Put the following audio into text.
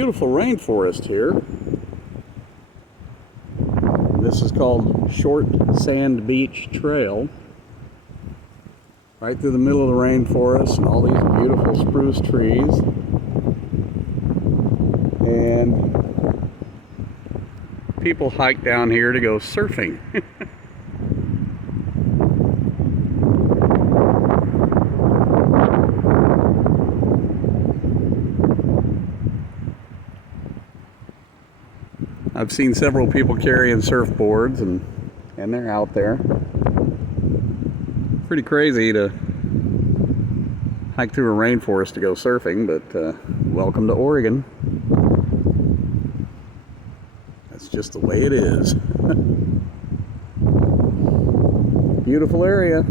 beautiful rainforest here. This is called Short Sand Beach Trail. Right through the middle of the rainforest and all these beautiful spruce trees. And people hike down here to go surfing. I've seen several people carrying surfboards and they're out there. Pretty crazy to hike through a rainforest to go surfing, but welcome to Oregon. That's just the way it is. Beautiful area.